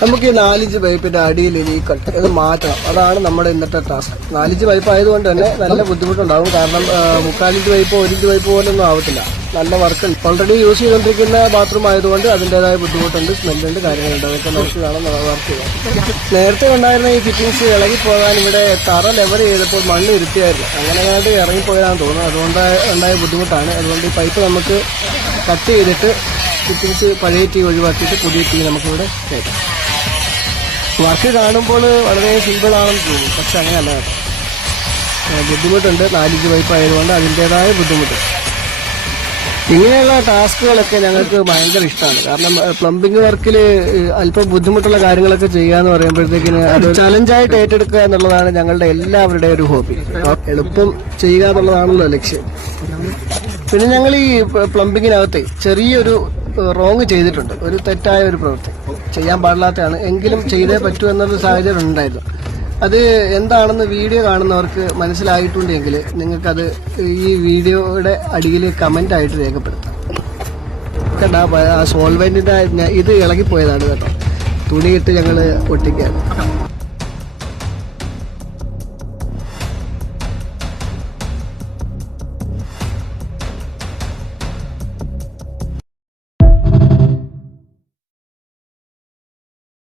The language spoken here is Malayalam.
നമുക്ക് ഈ 4 പൈപ്പിന്റെ അടിയിൽ ഈ കട്ട് ഇത് മാറ്റണം. അതാണ് നമ്മുടെ ഇന്നത്തെ ടാസ്ക്. 4 പൈപ്പ് ആയതുകൊണ്ട് തന്നെ നല്ല ബുദ്ധിമുട്ടുണ്ടാകും. കാരണം 3/4 പൈപ്പോ 1 പൈപ്പ് പോലൊന്നും ആവത്തില്ല. നല്ല വർക്ക് ഓൾറെഡി യൂസ് ചെയ്തുകൊണ്ടിരിക്കുന്ന ബാത്റൂം ആയതുകൊണ്ട് അതിൻ്റെതായ ബുദ്ധിമുട്ടുണ്ട്, സ്മെല്ലുണ്ട്, കാര്യങ്ങളുണ്ട്. അതൊക്കെ നോക്കി വേണം വർക്ക് ചെയ്യാൻ. നേരത്തെ ഉണ്ടായിരുന്ന ഈ ഫിറ്റിംഗ്സ് ഇളകിപ്പോകാൻ ഇവിടെ തറ ലെവൽ ചെയ്തപ്പോൾ മണ്ണ് ഇരുത്തിയായിരുന്നു. അങ്ങനെയായിട്ട് ഇറങ്ങിപ്പോയതാണെന്ന് തോന്നുന്നു. അതുകൊണ്ട് ഉണ്ടായ ബുദ്ധിമുട്ടാണ്. അതുകൊണ്ട് ഈ പൈപ്പ് നമുക്ക് കട്ട് ചെയ്തിട്ട് ഫിറ്റിംഗ്സ് പഴയ ടീ ഒഴിവാക്കിയിട്ട് പുതിയ ടീ നമുക്കിവിടെ കയറ്റാം. വർക്ക് കാണുമ്പോൾ വളരെ സിമ്പിളാണെന്ന് തോന്നും, പക്ഷെ അങ്ങനെയല്ല. ബുദ്ധിമുട്ടുണ്ട്. 4 പൈപ്പ് ആയതുകൊണ്ട് അതിൻ്റെതായ ബുദ്ധിമുട്ട്. ഇങ്ങനെയുള്ള ടാസ്കുകളൊക്കെ ഞങ്ങൾക്ക് ഭയങ്കര ഇഷ്ടമാണ്. കാരണം പ്ലംബിംഗ് വർക്കിൽ അല്പം ബുദ്ധിമുട്ടുള്ള കാര്യങ്ങളൊക്കെ ചെയ്യാന്ന് പറയുമ്പോഴത്തേക്കിന് അത് ചലഞ്ചായിട്ട് ഏറ്റെടുക്കുക എന്നുള്ളതാണ് ഞങ്ങളുടെ എല്ലാവരുടെയും ഒരു ഹോബി. എളുപ്പം ചെയ്യുക എന്നുള്ളതാണല്ലോ ലക്ഷ്യം. പിന്നെ ഞങ്ങൾ ഈ പ്ലംബിങ്ങിനകത്ത് ചെറിയൊരു റോങ് ചെയ്തിട്ടുണ്ട്. ഒരു തെറ്റായ ഒരു പ്രവൃത്തി ചെയ്യാൻ പാടില്ലാത്തതാണ്, എങ്കിലും ചെയ്തേ പറ്റൂ എന്നൊരു സാഹചര്യം ഉണ്ടായിരുന്നു. അത് എന്താണെന്ന് വീഡിയോ കാണുന്നവർക്ക് മനസ്സിലായിട്ടുണ്ടെങ്കിൽ നിങ്ങൾക്കത് ഈ വീഡിയോയുടെ അടിയിൽ കമന്റ് ആയിട്ട് രേഖപ്പെടുത്താം. കണ്ട ആ സോൾവെന്റിന്റെ ഇത് ഇളകിപ്പോയതാണ് കേട്ടോ. തുണിയിട്ട് ഞങ്ങൾ ഒട്ടിക്കുകയാണ്.